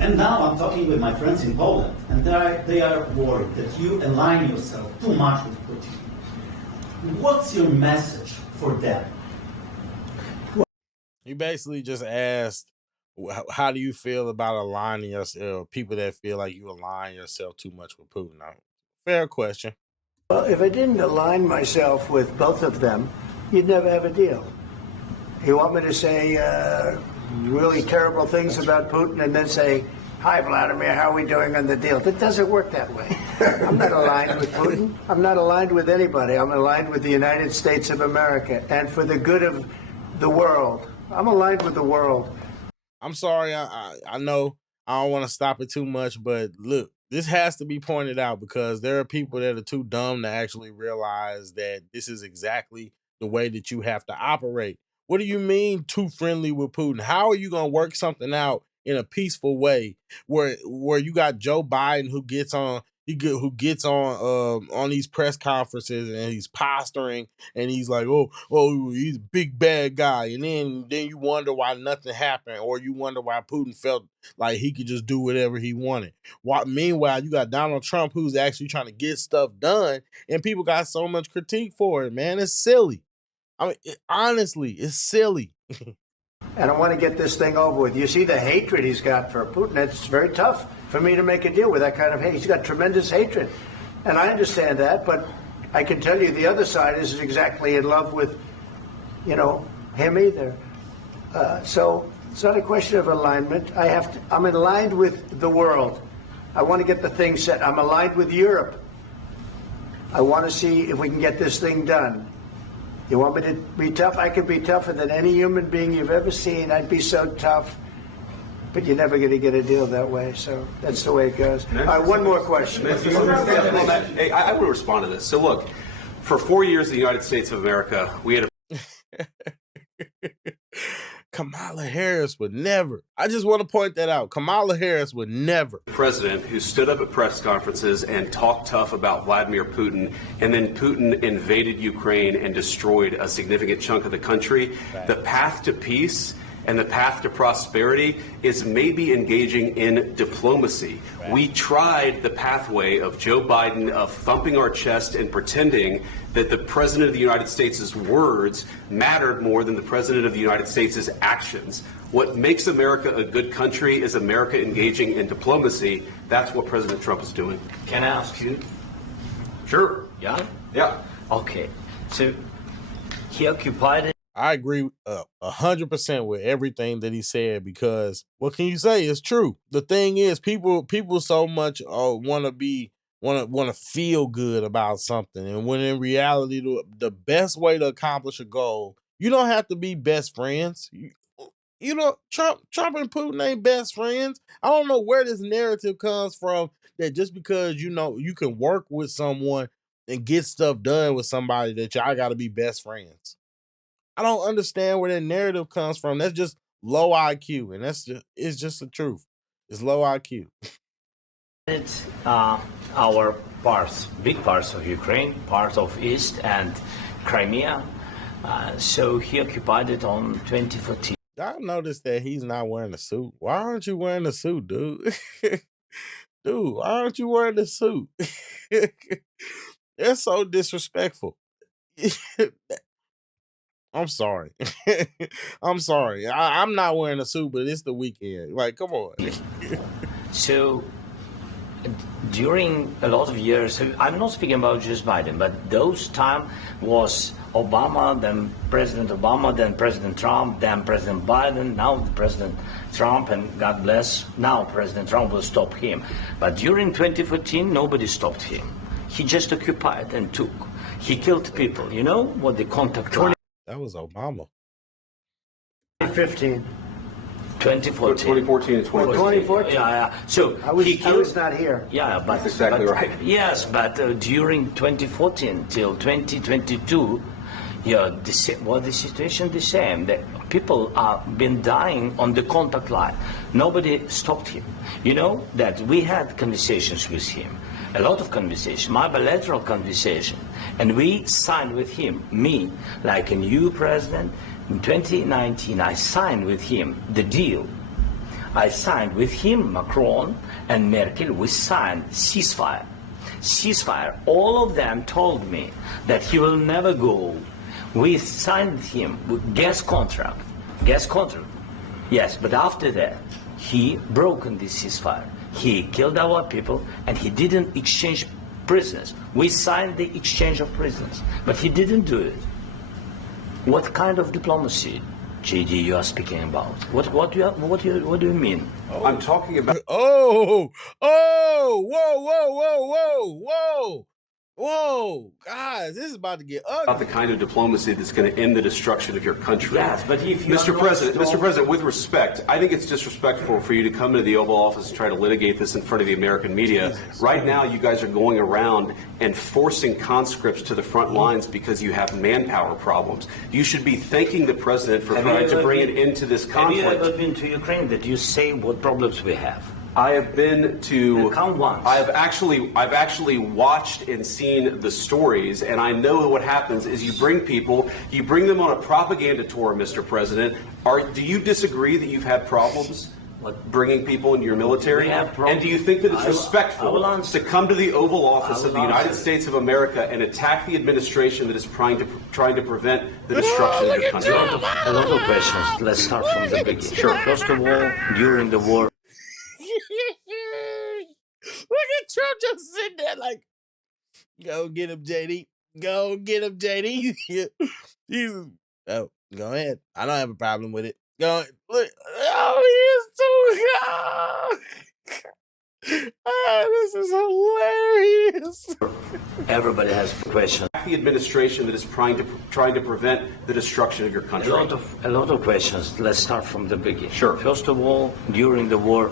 And now I'm talking with my friends in Poland, and they are worried that you align yourself too much with Putin. What's your message for them? He basically just asked, how do you feel about aligning yourself, people that feel like you align yourself too much with Putin? Now, fair question. Well, if I didn't align myself with both of them, you'd never have a deal. You want me to say really terrible things about Putin and then say, hi, Vladimir, how are we doing on the deal? It doesn't work that way. I'm not aligned with Putin. I'm not aligned with anybody. I'm aligned with the United States of America and for the good of the world. I'm aligned with the world. I'm sorry, I know I don't want to stop it too much, but look, this has to be pointed out because there are people that are too dumb to actually realize that this is exactly the way that you have to operate. What do you mean too friendly with Putin? How are you going to work something out in a peaceful way where you got Joe Biden who gets on these press conferences and he's posturing and he's like, oh, he's a big bad guy, and then you wonder why nothing happened, or you wonder why Putin felt like he could just do whatever he wanted. Meanwhile, you got Donald Trump who's actually trying to get stuff done, and people got so much critique for it. Man, it's silly. I mean, honestly, it's silly. And I want to get this thing over with. You see the hatred he's got for Putin. It's very tough for me to make a deal with that kind of hate. He's got tremendous hatred. And I understand that, but I can tell you the other side isn't exactly in love with, him either. So it's not a question of alignment. I'm aligned with the world. I want to get the thing set. I'm aligned with Europe. I want to see if we can get this thing done. You want me to be tough? I could be tougher than any human being you've ever seen. I'd be so tough. But you're never going to get a deal that way. So that's the way it goes. All right, one more question. Hey, I want to respond to this. So look, for 4 years in the United States of America, we had a Kamala Harris would never. I just want to point that out. Kamala Harris would never. President who stood up at press conferences and talked tough about Vladimir Putin, and then Putin invaded Ukraine and destroyed a significant chunk of the country. Right. The path to peace and the path to prosperity is maybe engaging in diplomacy. Right. We tried the pathway of Joe Biden of thumping our chest and pretending that the President of the United States' words mattered more than the President of the United States' actions. What makes America a good country is America engaging in diplomacy. That's what President Trump is doing. Can I ask you? Sure. Yeah? Yeah. Okay. So he occupied it. I agree 100% with everything that he said, because what can you say? It's true. The thing is, people so much want to feel good about something, and when in reality, the best way to accomplish a goal, you don't have to be best friends. Trump and Putin ain't best friends. I don't know where this narrative comes from that just because you can work with someone and get stuff done with somebody that y'all got to be best friends. I don't understand where that narrative comes from. That's just low IQ, and it's just the truth. It's low IQ. It's our big parts of Ukraine, parts of East and Crimea. So he occupied it on 2014. I noticed that he's not wearing a suit. Why aren't you wearing a suit, dude? Dude, why aren't you wearing a suit? That's so disrespectful. I'm sorry. I'm sorry. I'm not wearing a suit, but it's the weekend. Like, come on. So during a lot of years, so I'm not speaking about just Biden, but those time was Obama, then President Obama, then President Trump, then President Biden, now President Trump, and God bless, now President Trump will stop him. But during 2014, nobody stopped him. He just occupied and took. He killed people. You know what the contact line? That was Obama. 2015. 2014. 2014 and 2014. Yeah. So I was not here. Yeah, but that's exactly right. Yes, but during 2014 till 2022, the situation the same. The people have been dying on the contact line. Nobody stopped him. You know that we had conversations with him, a lot of conversations, my bilateral conversation, and we signed with him, me, like a new president. In 2019, I signed with him the deal. I signed with him, Macron and Merkel, we signed ceasefire. Ceasefire. All of them told me that he will never go. We signed him with gas contract. Gas contract. Yes, but after that, he broken this ceasefire. He killed our people and he didn't exchange prisoners. We signed the exchange of prisoners, but he didn't do it. What kind of diplomacy, JD, you are speaking about? What do you mean? I'm talking about Oh, whoa, guys, this is about to get ugly. the kind of diplomacy that's going to end the destruction of your country. Yes, but if you Mr. President, with respect, I think it's disrespectful for you to come into the Oval Office and try to litigate this in front of the American media. Right now, you guys are going around and forcing conscripts to the front lines because you have manpower problems. You should be thanking the president for trying to bring an end to this conflict. Have you ever been to Ukraine? That you say what problems we have? I have been to. Count once. I've actually watched and seen the stories, and I know what happens is you bring them on a propaganda tour, Mr. President. Do you disagree that you've had problems bringing people into your military? We have problems. And do you think that it's respectful to come to the Oval Office of the United States of America and attack the administration that is trying to prevent the destruction of your country? A lot of questions. Let's start from the beginning. Sure. First of all, during the war. Look at Trump just sitting there like, go get him, JD. Go get him, JD. Oh, go ahead. I don't have a problem with it. Go look. Oh, he is too. Oh, this is hilarious. Everybody has questions. The administration that is trying to prevent the destruction of your country. A lot of questions. Let's start from the beginning. Sure. First of all, during the war,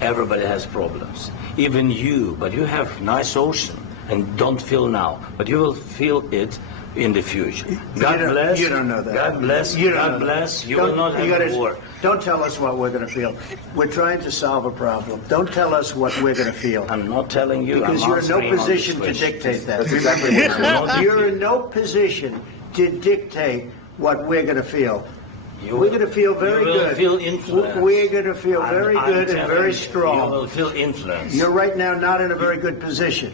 everybody has problems. Even you, but you have nice ocean and don't feel now, but you will feel it in the future. God bless. You don't know that. God bless. You God bless. You will not have a war. Don't tell us what we're going to feel. We're trying to solve a problem. Don't tell us what we're going to feel. I'm not telling you. Because you're in no position to dictate that. Remember, you're in no position to dictate what we're going to feel. We're going to feel very good. Feel influence. We're going to feel very good and very strong. You will feel influence. You're right now not in a very good position.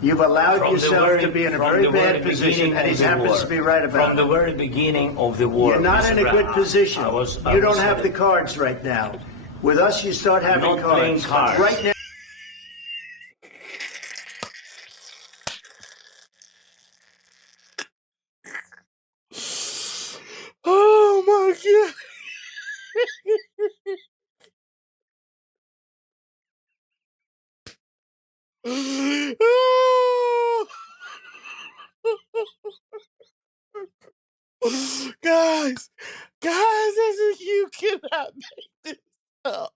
You've allowed yourself to be in a very bad position, and he happens to be right about it. From the very beginning of the war. You're not in a good position. You don't have the cards right now. With us, you start having cards. Right now. Oh my God. Oh. Guys, you cannot make this up.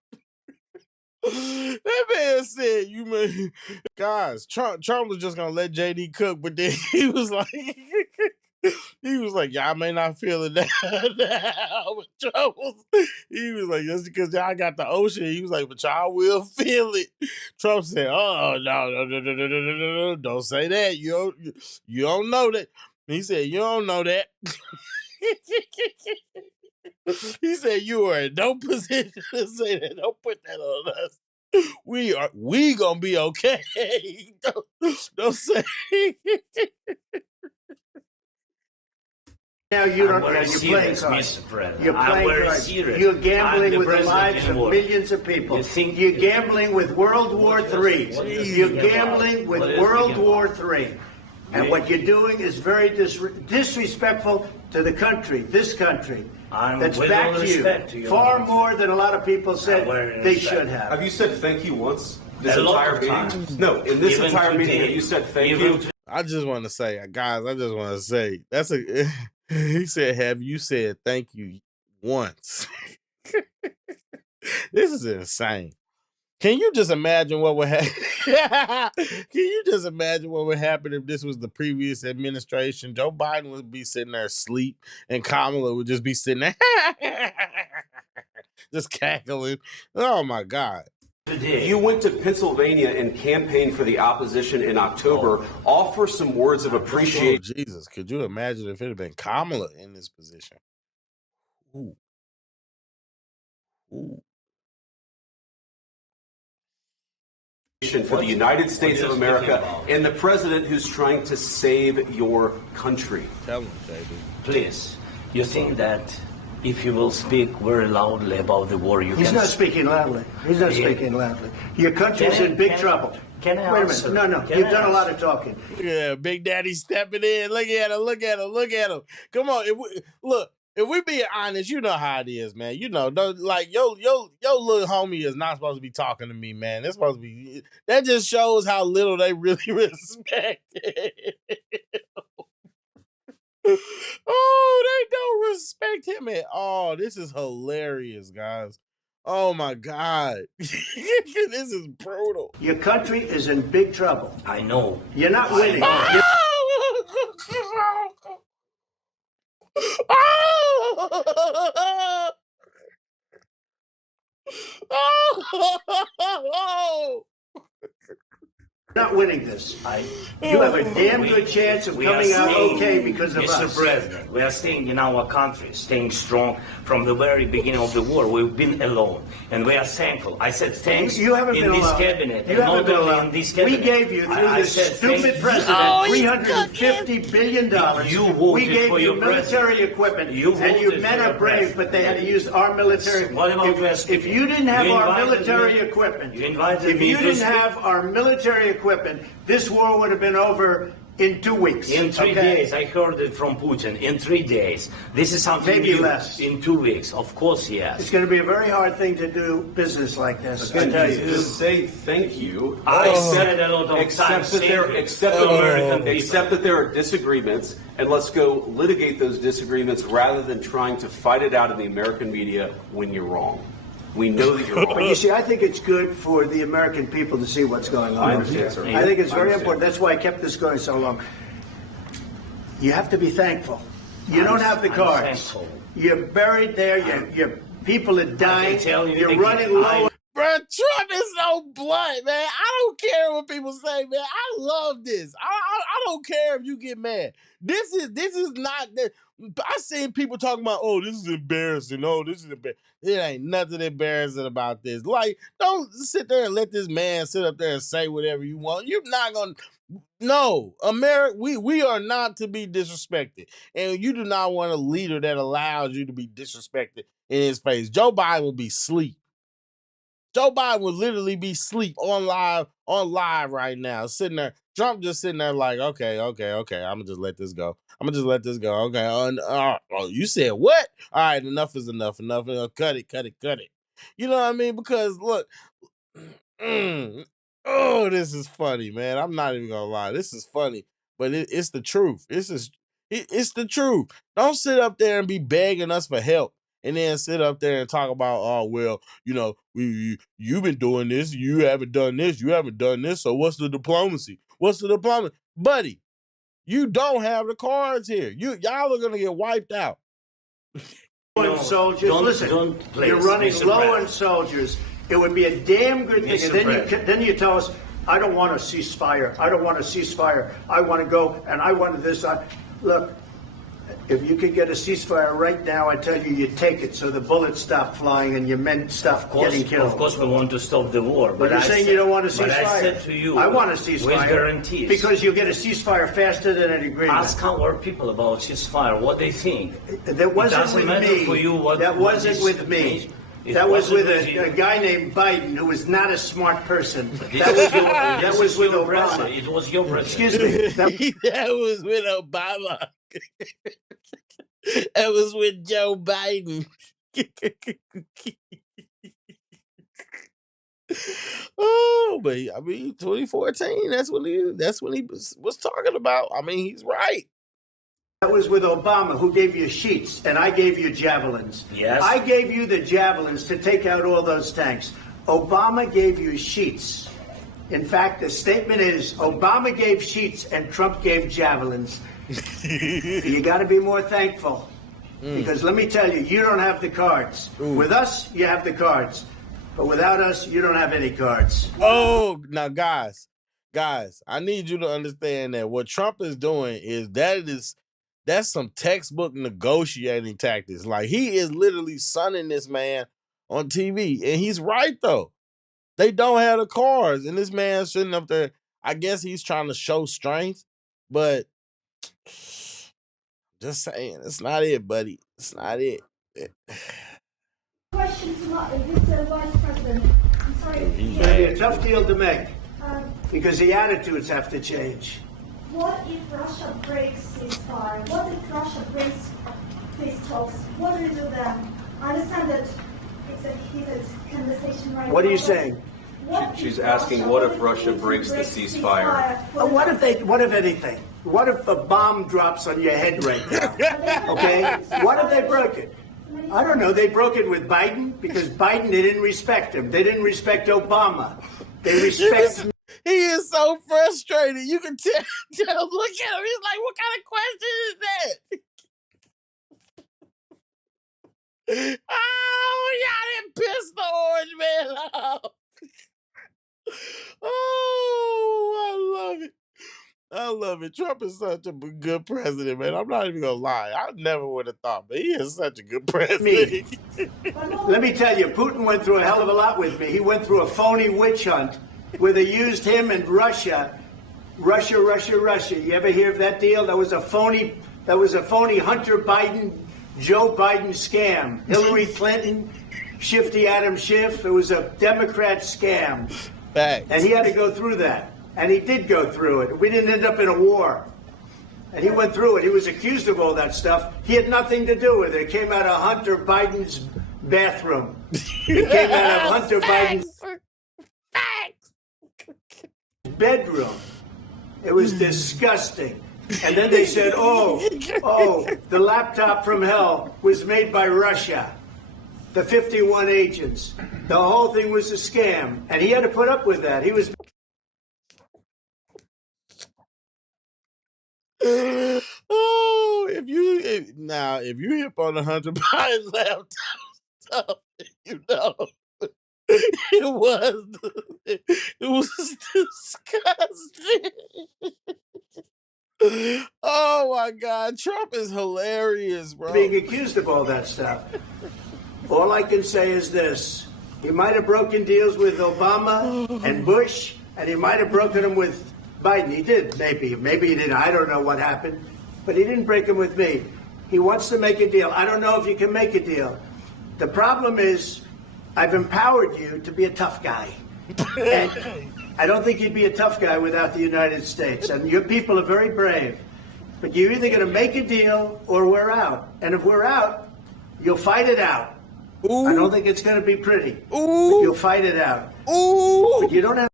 That man said, "You may." Guys, Trump was just gonna let JD cook, but then he was like, "Y'all may not feel it now." But he was like, "Just because y'all got the ocean," he was like, "But y'all will feel it." Trump said, "Oh no, don't say that. You don't know that." He said, "You don't know that." He said, "You are in no position to say that. Don't put that on us. We gonna be okay." Don't say. Now you don't. You're playing cards. You're playing cards. You're gambling with the lives of millions of people. You're gambling with World War III. You're gambling with World War III. And what you're doing is very disrespectful to the country, this country, that's backed you far more than a lot of people said they should have. Have you said thank you once? This entire meeting? No, in this entire meeting, have you said thank you? I just want to say, guys, that's a. He said, "Have you said thank you once?" This is insane. Can you just imagine what would happen? Can you just imagine what would happen if this was the previous administration? Joe Biden would be sitting there asleep, and Kamala would just be sitting there, just cackling. Oh my God. You went to Pennsylvania and campaigned for the opposition in October. Offer some words of appreciation. Oh, Jesus, could you imagine if it had been Kamala in this position? Ooh. for the United States of America about? and the president who's trying to save your country. Tell him, JB. Please, you think that if you will speak very loudly about the war, He's not speaking loudly. He's not speaking loudly. Your country's in big trouble. Can I Wait a answer? minute. No. Can You've I done a lot answer? of talking. Yeah, Big Daddy stepping in. Look at him. Look at him. Look at him. Come on. If we being honest, you know how it is, man. You know, like your little homie is not supposed to be talking to me, man. It's supposed to be. That just shows how little they really respect it. Oh, they don't respect him at all. This is hilarious, guys. Oh my God. This is brutal. Your country is in big trouble. I know. You're not winning. Not winning this. You have a damn good chance of coming out okay because of Mr. us. President, we are staying in our country, staying strong from the very beginning of the war. We've been alone, and we are thankful. I said thanks You haven't in been this alone. cabinet. You and haven't not been only alone. in this We cabinet. gave you, through I this said stupid thank you. president, Oh, he's $350 billion. You voted We gave for you your military president. equipment, You and you voted men for are your brave, president. but they had to use our military. What about West If you didn't have You our invited military me- equipment, you invited if me you to didn't speak- have our military equipment, this war would have been over in 2 weeks. In 3 okay? days, I heard it from Putin. In 3 days, this is something Maybe new. less. In 2 weeks, of course, yes. It's going to be a very hard thing to do business like this. I tell you. Just say thank you. I said a lot of Except times, that there, thank you. except, Oh. that, American people. except that there are disagreements, and let's go litigate those disagreements rather than trying to fight it out in the American media when you're wrong. We know that you're But you wrong. see, I think it's good for the American people to see what's going on. I understand, sir. I think it's I very understand. important. That's why I kept this going so long. You have to be thankful. You don't have the I'm cards. thankful. You're buried there. Your people are dying. tell you You're that running low. Bruh, Trump is so blunt, man. I don't care what people say, man. I love this. I don't care if you get mad. This is not that. I seen people talking about, oh, this is embarrassing. Oh, this is embarrassing. It ain't nothing embarrassing about this. Like, don't sit there and let this man sit up there and say whatever you want. You're not gonna. No, America, we are not to be disrespected, and you do not want a leader that allows you to be disrespected in his face. Joe Biden will be asleep. Joe Biden would literally be asleep on live right now, sitting there. Trump just sitting there like, okay. I'm gonna just let this go. Okay. Oh, you said what? All right, enough is enough. Enough. Cut it. You know what I mean? Because look, oh, this is funny, man. I'm not even gonna lie. This is funny, but it's the truth. It's the truth. Don't sit up there and be begging us for help, and then sit up there and talk about, oh well, you know, you've been doing this, you haven't done this, So what's the diplomacy? Buddy? You don't have the cards here. Y'all are gonna get wiped out. On soldiers. Listen, please, you're running Mr. low President. on soldiers. It would be a damn good thing. Mr. And President. then you tell us, I don't want a ceasefire. I want to go, and I want this. Look, if you could get a ceasefire right now, I tell you, you take it so the bullets stop flying and your men stop getting killed. Of course, we want to stop the war. But you're saying you don't want a ceasefire. But I said to you, I want a ceasefire. with guarantees. Because you'll get a ceasefire faster than an agreement. Ask our people about ceasefire, what they think. That wasn't doesn't with matter me. for you what- That what wasn't is- with me. It That was with wasn't with you. a guy named Biden, who was not a smart person. This That was, is your- that this was is with your Obama. president. It was your president. Excuse me. That, That was with Obama. That was with Joe Biden. Oh, but I mean, 2014. That's when he was talking about. I mean, he's right. that was with Obama, who gave you sheets, and I gave you javelins. Yes. I gave you the javelins to take out all those tanks. Obama gave you sheets. In fact, the statement is Obama gave sheets and Trump gave javelins. You got to be more thankful. Because let me tell you, you don't have the cards. With us, you have the cards. But without us, you don't have any cards. Oh, now guys, I need you to understand that what Trump is doing that's some textbook negotiating tactics. Like, he is literally sunning this man on TV, and he's right though. They don't have the cards, and this man sitting up there. I guess he's trying to show strength, but just saying, it's not it, buddy. It's not it. Question to this Vice President. I'm sorry. It's going to be a tough deal to make because the attitudes have to change. What if Russia breaks ceasefire? What if Russia breaks peace talks? What do you do then? I understand that it's a heated conversation right now. What are you saying? She's asking, what if Russia breaks the ceasefire? What if anything? What if a bomb drops on your head right now? Okay? What if they broke it? I don't know. They broke it with Biden because Biden, they didn't respect him. They didn't respect Obama. They respect. He is so frustrated. You can tell. Look at him. He's like, what kind of question is that? Oh, y'all didn't piss the orange man off. Oh, I love it. I love it. Trump is such a good president, man. I'm not even gonna lie. I never would have thought, but he is such a good president. Let me tell you, Putin went through a hell of a lot with me. He went through a phony witch hunt where they used him and Russia. You ever hear of that deal? That was a phony Hunter Biden, Joe Biden scam. Hillary Clinton, Shifty Adam Schiff. It was a Democrat scam. Facts. And he had to go through that. And he did go through it. We didn't end up in a war. And he went through it. He was accused of all that stuff. He had nothing to do with it. It came out of Hunter Biden's bathroom. It came out of Hunter Biden's bedroom. It was disgusting. And then they said, oh, the laptop from hell was made by Russia. The 51 agents. The whole thing was a scam. And he had to put up with that. He was... Oh, if you hit on the Hunter Biden laptop stuff, you know it was disgusting. Oh my God, Trump is hilarious, bro. Being accused of all that stuff. All I can say is this: he might have broken deals with Obama and Bush, and he might have broken them with Biden. He did, maybe he didn't. I don't know what happened, but he didn't break them with me. He wants to make a deal. I don't know if you can make a deal. The problem is, I've empowered you to be a tough guy. And I don't think you'd be a tough guy without the United States. And your people are very brave. But you're either going to make a deal or we're out. And if we're out, you'll fight it out. Ooh. I don't think it's going to be pretty. Ooh. But you'll fight it out. Ooh. But you don't have...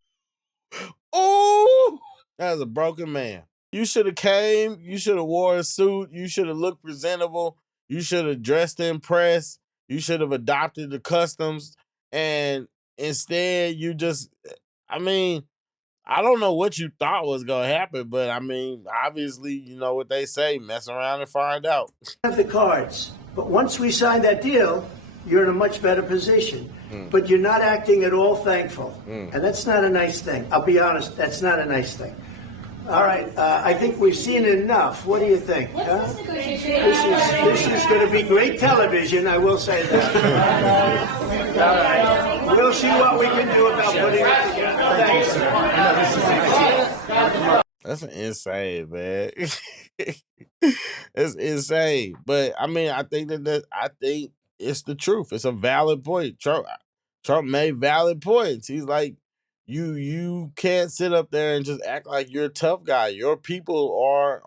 Ooh. That was a broken man. You should have came. You should have wore a suit. You should have looked presentable. You should have dressed to impress. You should have adopted the customs. And instead, you just, I mean, I don't know what you thought was going to happen, but I mean, obviously, you know what they say, mess around and find out. Have the cards. But once we sign that deal, you're in a much better position. But you're not acting at all thankful. And that's not a nice thing. I'll be honest, that's not a nice thing. All right, I think we've seen enough. What do you think? Huh? This is going to be great television, I will say that. All right. We'll see what we can do about putting it together. Thanks. That's insane, man. It's insane. But I mean, I think it's the truth. It's a valid point. Trump made valid points. He's like, you can't sit up there and just act like you're a tough guy. Your people are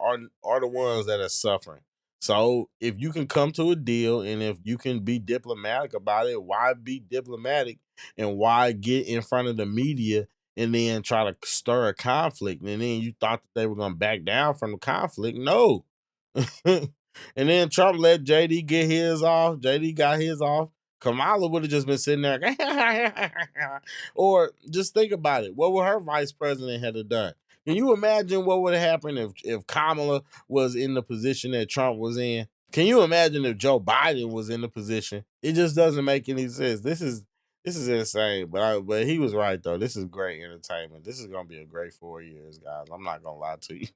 the ones that are suffering. So if you can come to a deal and if you can be diplomatic about it, why be diplomatic and why get in front of the media and then try to stir a conflict? And then you thought that they were going to back down from the conflict. No. And then Trump let JD get his off. JD got his off. Kamala would have just been sitting there. Or just think about it. What would her vice president have done? Can you imagine what would have happened if Kamala was in the position that Trump was in? Can you imagine if Joe Biden was in the position? It just doesn't make any sense. This is insane. But he was right though. This is great entertainment. This is gonna be a great 4 years, guys. I'm not gonna lie to you.